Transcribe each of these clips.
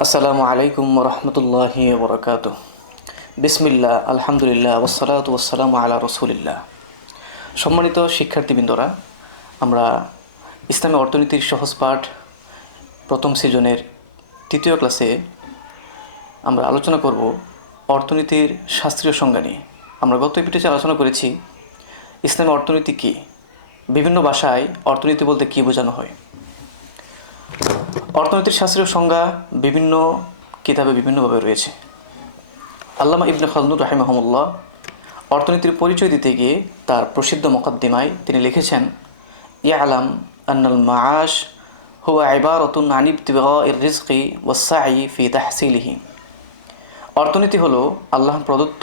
আসসালামু আলাইকুম রহমতুল্লাহ বরকাত বিসমিল্লা আলহামদুলিল্লাহ ওসালাত ওসালাম আলা রসুলিল্লাহ। সম্মানিত শিক্ষার্থীবৃন্দরা, আমরা ইসলামী অর্থনীতির সহজ পাঠ প্রথম সিজনের তৃতীয় ক্লাসে আমরা আলোচনা করব অর্থনীতির শাস্ত্রীয় সংজ্ঞা নিয়ে। আমরা গত এপিটেজে আলোচনা করেছি, ইসলামী অর্থনীতি কী? বিভিন্ন ভাষায় অর্থনীতি বলতে কী বোঝানো হয়? অর্থনীতির শাস্ত্রীয় সংজ্ঞা বিভিন্ন কিতাবে বিভিন্নভাবে রয়েছে। আল্লামা ইবনে খালদুর রাহিমাহমুল্লাহ অর্থনীতির পরিচয় দিতে গিয়ে তার প্রসিদ্ধ মকদ্দিমায় তিনি লিখেছেন ইয়া আলাম আন্নাল মাআশ হুয়া ইবারতুন আনিব ইর রিজকি ওয়াসাই ফি তাহসিলিহি। অর্থনীতি হলো আল্লাহ প্রদত্ত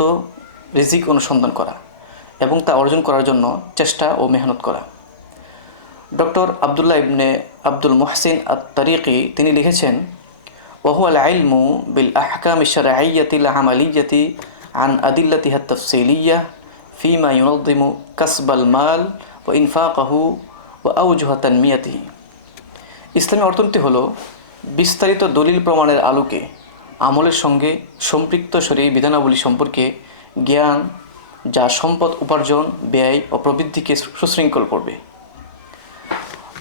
রিজিক অনুসন্ধান করা এবং তা অর্জন করার জন্য চেষ্টা ও মেহনত করা। Doctor Abdullah ibn Abdul Mohsin at Tariki তিনি লিখেছেন ওহু আল আইলমু বিল আহকাম ইশরাইয়াতিল আমালিয়াতি আন আদিল্লাতিহা তফসিলিয়া ফিমা ইউনদ্দিমু কাসবাল মাল ও ইনফাকাহু ও আউজুহা তানমিয়াতিহি ইসলামী অর্থনীতি হলো বিস্তারিত দলিল প্রমাণের আলোকে আমলের সঙ্গে সম্পৃক্ত শরীর বিধানাবলী সম্পর্কে জ্ঞান যা সম্পদ উপার্জন, ব্যয় ও প্রবৃদ্ধিকে সুশৃঙ্খল করবে।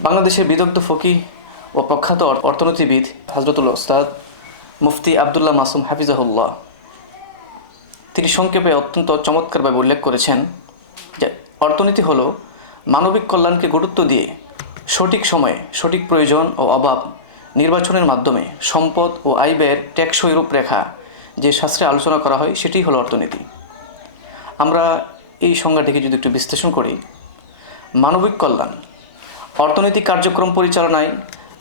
বাংলাদেশের বিদগ্ধ ফকি ও প্রখ্যাত অর্থনীতিবিদ হজরতুল ওস্তাদ মুফতি আবদুল্লাহ মাসুম হাফিজাহুল্লাহ। তিনি সংক্ষেপে অত্যন্ত চমৎকারভাবে উল্লেখ করেছেন যে অর্থনীতি হলো মানবিক কল্যাণকে গুরুত্ব দিয়ে সঠিক সময়ে সঠিক প্রয়োজন ও অভাব নির্বাচনের মাধ্যমে সম্পদ ও আয় ব্যয়ের টেকসই রূপরেখা যে শাস্ত্রে আলোচনা করা হয় সেটি হলো অর্থনীতি। আমরা এই সংজ্ঞাটিকে যদি একটু বিশ্লেষণ করি, মানবিক কল্যাণ অর্থনৈতিক কার্যক্রম পরিচালনায়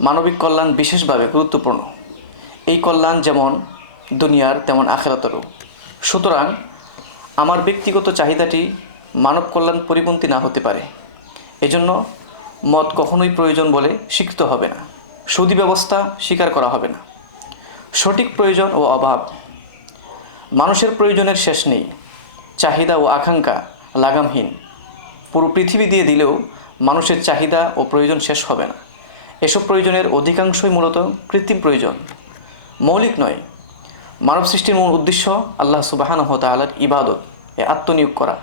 মানবিক কল্যাণ বিশেষভাবে গুরুত্বপূর্ণ। এই কল্যাণ যেমন দুনিয়ার, তেমন আখেরাতেরও। সুতরাং আমার ব্যক্তিগত চাহিদাটি মানব কল্যাণ পরিপন্থী না হতে পারে। এজন্য মত কখনোই প্রয়োজন বলে স্বীকৃত হবে না। সুদি ব্যবস্থা স্বীকার করা হবে না। সঠিক প্রয়োজন ও অভাব। মানুষের প্রয়োজনের শেষ নেই। চাহিদা ও আকাঙ্ক্ষা লাগামহীন। পুরো পৃথিবী দিয়ে দিলেও মানুষের চাহিদা ও প্রয়োজন শেষ হবে না। এসব প্রয়োজনের অধিকাংশই মূলত কৃত্রিম প্রয়োজন। মৌলিক নয়, মানব সৃষ্টির মূল উদ্দেশ্য আল্লাহ সুবাহান তালার ইবাদত, এ আত্মনিয়োগ করা।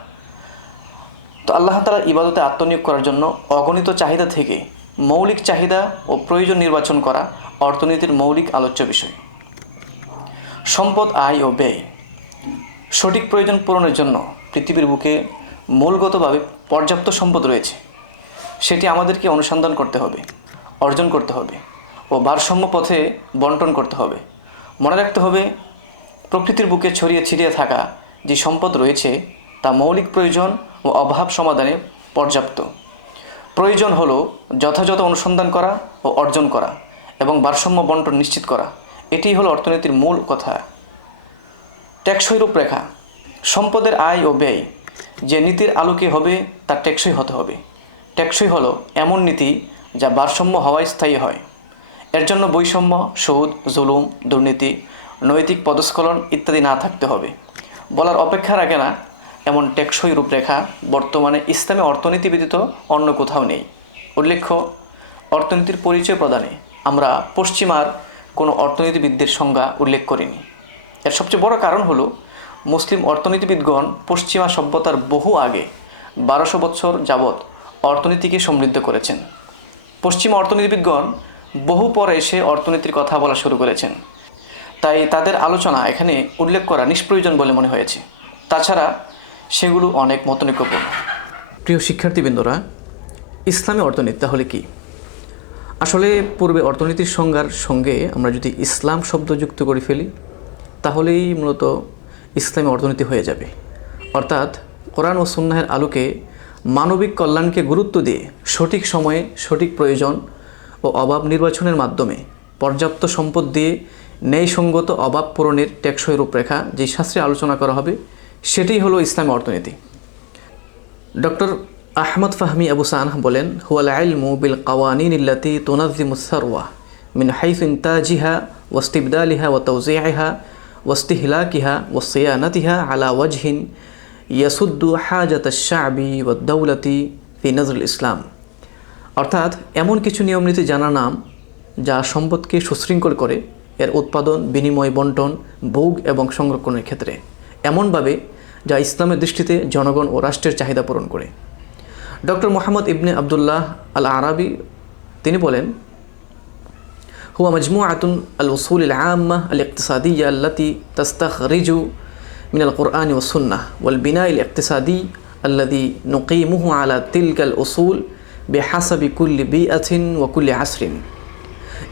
তো আল্লাহ তালার ইবাদতে আত্মনিয়োগ করার জন্য অগণিত চাহিদা থেকে মৌলিক চাহিদা ও প্রয়োজন নির্বাচন করা অর্থনীতির মৌলিক আলোচ্য বিষয়। সম্পদ, আয় ও ব্যয় সঠিক প্রয়োজন পূরণের জন্য পৃথিবীর বুকে মূলগতভাবে পর্যাপ্ত সম্পদ রয়েছে। সেটি আমাদেরকে অনুসন্ধান করতে হবে, অর্জন করতে হবে ও ভারসাম্য পথে বন্টন করতে হবে। মনে রাখতে হবে, প্রকৃতির বুকে ছড়িয়ে ছিটিয়ে থাকা যে সম্পদ রয়েছে, তা মৌলিক প্রয়োজন ও অভাব সমাধানে পর্যাপ্ত। প্রয়োজন হলো যথাযথ অনুসন্ধান করা ও অর্জন করা এবং ভারসাম্য বন্টন নিশ্চিত করা। এটি হলো অর্থনীতির মূল কথা। টেকসই রূপরেখা। সম্পদের আয় ও ব্যয়, যে নীতির আলোকে হবে, তা টেকসই হতে হবে। টেকসই হলো এমন নীতি যা ভারসাম্য হওয়ায় স্থায়ী হয়। এর জন্য বৈষম্য সুদ জুলুম, দুর্নীতি, নৈতিক পদস্খলন ইত্যাদি না থাকতে হবে। বলার অপেক্ষা রাখে না এমন টেকসই রূপরেখা বর্তমানে ইসলামী অর্থনীতি ব্যতীত অন্য কোথাও নেই। উল্লেখ্য, অর্থনীতির পরিচয় প্রদানে আমরা পশ্চিমার কোনো অর্থনীতিবিদদের সংজ্ঞা উল্লেখ করিনি। এর সবচেয়ে বড় কারণ হলো মুসলিম অর্থনীতিবিদগণ পশ্চিমা সভ্যতার বহু আগে বারোশো বছর যাবৎ অর্থনীতিকে সমৃদ্ধ করেছেন। পশ্চিমা অর্থনীতিবিদগণ বহু পরে এসে অর্থনীতির কথা বলা শুরু করেছেন। তাই তাদের আলোচনা এখানে উল্লেখ করা নিষ্প্রয়োজন বলে মনে হয়েছে। তাছাড়া সেগুলো অনেক মতনৈক্যপূর্ণ প্রিয় শিক্ষার্থীবৃন্দরা, ইসলামী অর্থনীতি তাহলে কি? আসলে পূর্বে অর্থনীতির সংজ্ঞার সঙ্গে আমরা যদি ইসলাম শব্দ যুক্ত করে ফেলি, তাহলেই মূলত ইসলামী অর্থনীতি হয়ে যাবে। অর্থাৎ কোরআন ও সুন্নাহের আলোকে মানবিক কল্যাণকে গুরুত্ব দিয়ে সঠিক সময়ে সঠিক প্রয়োজন ও অভাব নির্বাচনের মাধ্যমে পর্যাপ্ত সম্পদ দিয়ে ন্যায়সঙ্গত অভাব পূরণের টেকসই রূপরেখা যে শাস্ত্রে আলোচনা করা হবে, সেটাই হলো ইসলামী অর্থনীতি। Doctor Ahmad Fahmi Abu Sanah বলেন, হুয়াল আইলমু বিল কাওয়ানিন ইল্লাতি তুনাজিমুসারওয়া মিন হাইস ইনতাজিহা ওয়াস্তিবদালিহা ওয়া তৌজিআহা ওয়াস্তিহলাকিহা ওয়াসিয়ানাতিহা আলা ওয়াজহিন ইয়াসুদ্দু হাজাত শাহবি ও দৌলতি ফি নজরুল ইসলাম। অর্থাৎ এমন কিছু নিয়মনীতি জানা নাম, যা সম্পদকে সুশৃঙ্খল করে, এর উৎপাদন, বিনিময়, বন্টন, ভোগ এবং সংরক্ষণের ক্ষেত্রে। এমনভাবে, যা ইসলামের দৃষ্টিতে জনগণ ও রাষ্ট্রের চাহিদা পূরণ করে। Doctor Mohammad ibn Abdullah al Arabi তিনি বলেন, হুয়া মজমু আতুন আল উসুল আল আম্মা আল ইকতসাদিয়া আল্লাতি তস্তাহ রিজু মিনাল কোরআন ও সুন্না ওয়াল বিনাইল ইকতিসাদি আল্লাদি নকিমুহু আলা তিলকাল ওসুল বে হাসাবি কুল্লি বি আছিন ও কুল্লি আসরিন।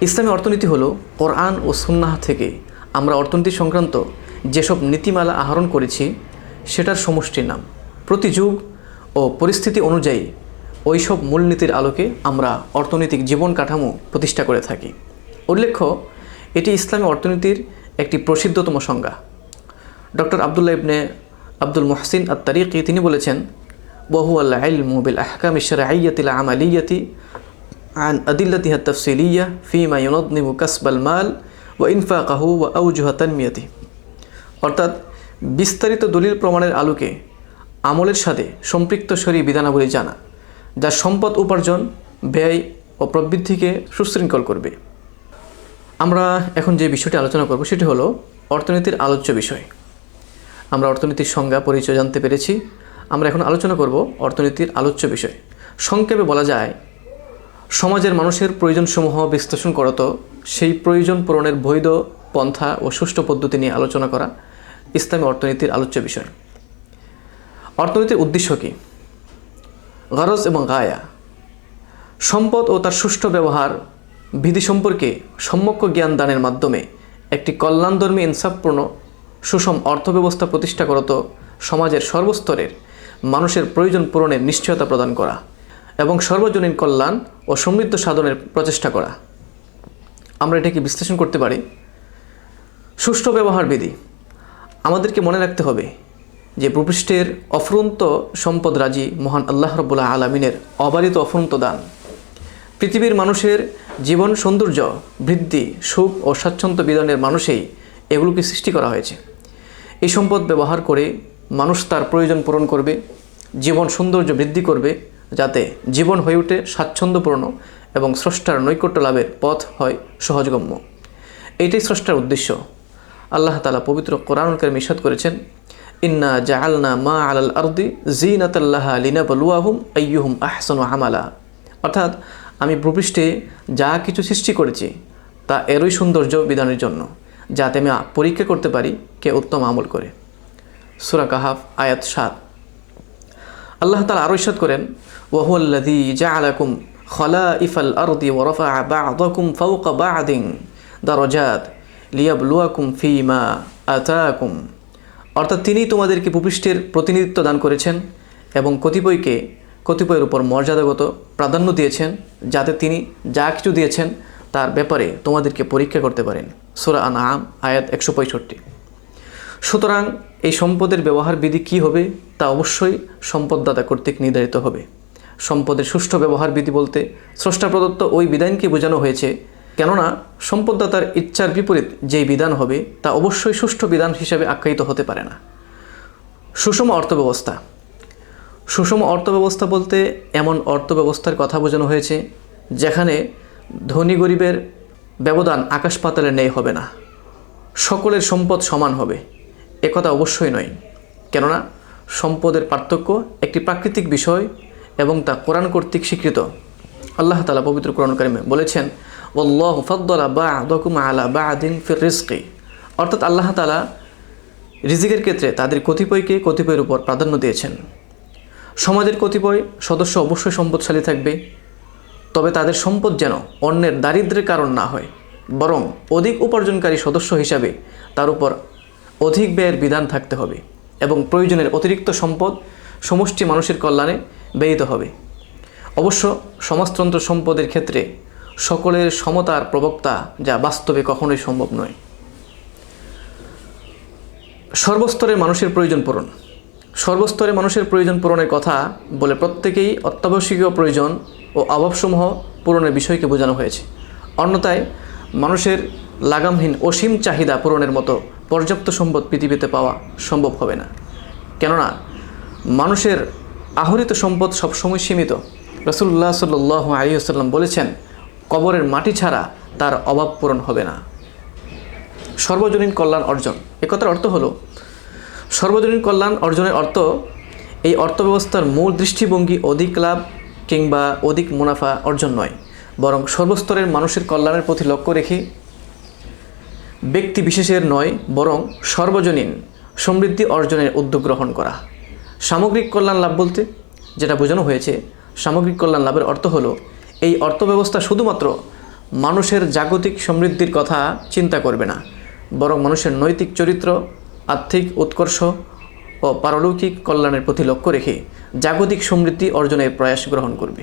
ইসলামী অর্থনীতি হলো কোরআন ও সুন্নাহ থেকে আমরা অর্থনীতি সংক্রান্ত যেসব নীতিমালা আহরণ করেছি, সেটার সমষ্টির নাম। প্রতি যুগ ও পরিস্থিতি অনুযায়ী ওইসব মূলনীতির আলোকে আমরা অর্থনৈতিক জীবন কাঠামো প্রতিষ্ঠা করে থাকি। উল্লেখ্য, এটি ইসলামী অর্থনীতির একটি প্রসিদ্ধতম সংজ্ঞা। doctor Abdullah ibn Abdul Mohsin at Turki তিনি বলেছেন বহু আল্লাহ ইলমু বিল আহকাম ইশরাইয়াতিল আমালিয়াতি عن أدلتها التفصيلية فيما ينظم كسب المال وإنفاقه وأوجه تنميته অর্থাৎ বিস্তারিত দলিল প্রমাণের আলোকে আমলের সাথে সম্পৃক্ত সরি বিধানাবলী জানা যা সম্পদ উপার্জন ব্যয় ও প্রবৃদ্ধিকে সুশৃঙ্খল করবে আমরা এখন যে বিষয়টি আলোচনা করব সেটি হলো অর্থনীতির আলোচ্য বিষয় আমরা অর্থনীতির সংজ্ঞা পরিচয় জানতে পেরেছি। আমরা এখন আলোচনা করব অর্থনীতির আলোচ্য বিষয়। সংক্ষেপে বলা যায়, সমাজের মানুষের প্রয়োজনসমূহ বিশ্লেষণ করত সেই প্রয়োজন পূরণের বৈধ, পন্থা ও সুষ্ঠু পদ্ধতি নিয়ে আলোচনা করা ইসলামী অর্থনীতির আলোচ্য বিষয়। অর্থনীতির উদ্দেশ্য কী? গরজ এবং গায়া, সম্পদ ও তার সুষ্ঠু ব্যবহার বিধি সম্পর্কে সম্যক জ্ঞান দানের মাধ্যমে একটি কল্যাণধর্মী ইনসাফপূর্ণ সুষম অর্থব্যবস্থা প্রতিষ্ঠা করত সমাজের সর্বস্তরের মানুষের প্রয়োজন পূরণের নিশ্চয়তা প্রদান করা এবং সর্বজনীন কল্যাণ ও সমৃদ্ধ সাধনের প্রচেষ্টা করা। আমরা এটাকে বিশ্লেষণ করতে পারি। সুষ্ঠু ব্যবহার বিধি। আমাদেরকে মনে রাখতে হবে যে ভূপৃষ্ঠের অফুরন্ত সম্পদ রাজি মহান আল্লাহ রবুল্লাহ আলমিনের অবারিত অফুরন্ত দান। পৃথিবীর মানুষের জীবন সৌন্দর্য, বৃদ্ধি, সুখ ও স্বাচ্ছন্দ্য বিধানের মানুষেই এগুলোকে সৃষ্টি করা হয়েছে। এই সম্পদ ব্যবহার করে মানুষ তার প্রয়োজন পূরণ করবে, জীবন সৌন্দর্য বৃদ্ধি করবে, যাতে জীবন হয়ে ওঠে স্বাচ্ছন্দ্যপূর্ণ এবং স্রষ্টার নৈকট্য লাভের পথ হয় সহজগম্য। এইটাই স্রষ্টার উদ্দেশ্য। আল্লাহ তালা পবিত্র কোরআনকার মিশাদ করেছেন, ইন্না জাহালনা মা আলাল আরদি জিনাতাল্লাহ লিনা বলুয়াহুম আইয়ুহুম আহসন হামালা অর্থাৎ, আমি ভূপৃষ্ঠে যা কিছু সৃষ্টি করেছি, তা এরই সৌন্দর্য বিধানের জন্য। যাতে আমি পরীক্ষা করতে পারি, কে উত্তম আমল করে। সুরা কাহাফ, আয়াত সাত। আল্লাহ তালা আরও ইসাদ করেন ওয়াহুল্লাদি জা আলাকুম খলা ইফাল আরদি ওরফা বাদকুম ফাউকা বাদিং দারজাত লিয়াবলুয়াকুম ফিমা আতাকুম। অর্থাৎ তিনি তোমাদেরকে ভূপৃষ্ঠের প্রতিনিধিত্ব দান করেছেন এবং কতিপয়কে কতিপয়ের উপর মর্যাদাগত প্রাধান্য দিয়েছেন, যাতে তিনি যা কিছু দিয়েছেন তার ব্যাপারে তোমাদেরকে পরীক্ষা করতে পারেন। সুরা আনাম আয়াত একশো পঁয়ষট্টি। সুতরাং এই সম্পদের ব্যবহার বিধি কী হবে? তা অবশ্যই সম্পদদাতা কর্তৃক নির্ধারিত হবে। সম্পদের সুষ্ঠু ব্যবহার বিধি বলতে স্রষ্টা প্রদত্ত ওই বিধানকে বোঝানো হয়েছে। কেননা সম্পদদাতার ইচ্ছার বিপরীত যেই বিধান হবে, তা অবশ্যই সুষ্ঠু বিধান হিসাবে আখ্যায়িত হতে পারে না। সুষম অর্থব্যবস্থা। সুষম অর্থব্যবস্থা বলতে এমন অর্থব্যবস্থার কথা বোঝানো হয়েছে, যেখানে ধনী গরিবের ব্যবধান আকাশ পাতালে নেই হবে না। সকলের সম্পদ সমান হবে। একথা অবশ্যই নয়। কেননা, সম্পদের পার্থক্য একটি প্রাকৃতিক বিষয় এবং তা কোরআন কর্তৃক স্বীকৃত। আল্লাহ তালা পবিত্র কোরআন কারিমে বলেছেন ওল্লাহ ফদ্দলা বা আদকুম আলা বা আদিন ফির রিস্কি অর্থাৎ আল্লাহ তালা রিজিকের ক্ষেত্রে তাদের কতিপয়কে কতিপয়ের উপর প্রাধান্য দিয়েছেন। সমাজের কতিপয় সদস্য অবশ্যই সম্পদশালী থাকবে। তবে তাদের সম্পদ যেন অন্যের দারিদ্রের কারণ না হয়, বরং অধিক উপার্জনকারী সদস্য হিসাবে তার উপর অধিক ব্যয়ের বিধান থাকতে হবে এবং প্রয়োজনের অতিরিক্ত সম্পদ সমষ্টি মানুষের কল্যাণে ব্যয়িত হবে। অবশ্য সমাজতন্ত্র সম্পদের ক্ষেত্রে সকলের সমতার প্রবক্তা যা বাস্তবে কখনোই সম্ভব নয়। সর্বস্তরের মানুষের প্রয়োজন পূরণ। সর্বস্তরে মানুষের প্রয়োজন পূরণের কথা বলে প্রত্যেকেই অত্যাবশ্যকীয় প্রয়োজন ও অভাবসমূহ পূরণের বিষয়কে বোঝানো হয়েছে। অন্যথায়, মানুষের লাগামহীন অসীম চাহিদা পূরণের মতো পর্যাপ্ত সম্পদ পৃথিবীতে পাওয়া সম্ভব হবে না। কেননা, মানুষের আহরিত সম্পদ সবসময় সীমিত। রসুল্লাহ সাল্লাহ আলিয়াল্লাম বলেছেন, কবরের মাটি ছাড়া তার অভাব পূরণ হবে না। সর্বজনীন কল্যাণ অর্জন। একথার অর্থ হলো সর্বজনীন কল্যাণ অর্জনের অর্থ এই অর্থব্যবস্থার মূল দৃষ্টিভঙ্গি অধিক লাভ কিংবা অধিক মুনাফা অর্জন নয়, বরং সর্বস্তরের মানুষের কল্যাণের প্রতি লক্ষ্য রেখে ব্যক্তি বিশেষের নয়, বরং সর্বজনীন সমৃদ্ধি অর্জনের উদ্যোগ গ্রহণ করা। সামগ্রিক কল্যাণ লাভ বলতে যেটা বোঝানো হয়েছে, সামগ্রিক কল্যাণ লাভের অর্থ হলো এই অর্থব্যবস্থা শুধুমাত্র মানুষের জাগতিক সমৃদ্ধির কথা চিন্তা করবে না, বরং মানুষের নৈতিক চরিত্র আর্থিক উৎকর্ষ ও পারলৌকিক কল্যাণের প্রতি লক্ষ্য রেখে জাগতিক সমৃদ্ধি অর্জনের প্রয়াস গ্রহণ করবে।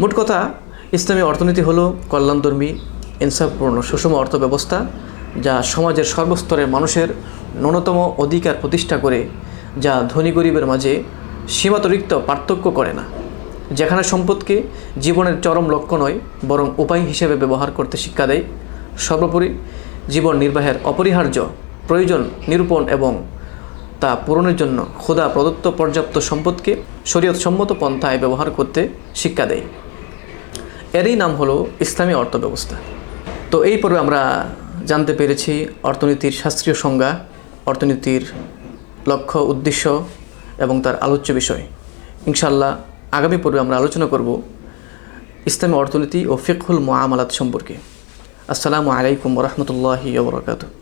মোট কথা, ইসলামী অর্থনীতি হলো কল্যাণধর্মী, ইনসাফপূর্ণ, সুষম অর্থব্যবস্থা যা সমাজের সর্বস্তরের মানুষের ন্যূনতম অধিকার প্রতিষ্ঠা করে, যা ধনী গরিবের মাঝে সীমাতরিক্ত পার্থক্য করে না, যেখানে সম্পদকে জীবনের চরম লক্ষ্য নয়, বরং উপায় হিসেবে ব্যবহার করতে শিক্ষা দেয়। সর্বোপরি, জীবন নির্বাহের অপরিহার্য প্রয়োজন, নিরূপণ এবং তা পূরণের জন্য খোদা প্রদত্ত পর্যাপ্ত সম্পদকে শরীয়ত সম্মত পন্থায় ব্যবহার করতে শিক্ষা দেয়। এরই নাম হলো ইসলামী অর্থব্যবস্থা। তো এই পর্বে আমরা জানতে পেরেছি অর্থনীতির শাস্ত্রীয় সংজ্ঞা, অর্থনীতির লক্ষ্য, উদ্দেশ্য এবং তার আলোচ্য বিষয়। ইনশাল্লাহ আগামী পর্বে আমরা আলোচনা করব ইসলামী অর্থনীতি ও ফিকহুল মুআমালাত সম্পর্কে। আসসালামু আলাইকুম রহমতুল্লাহি ওবরাকাতু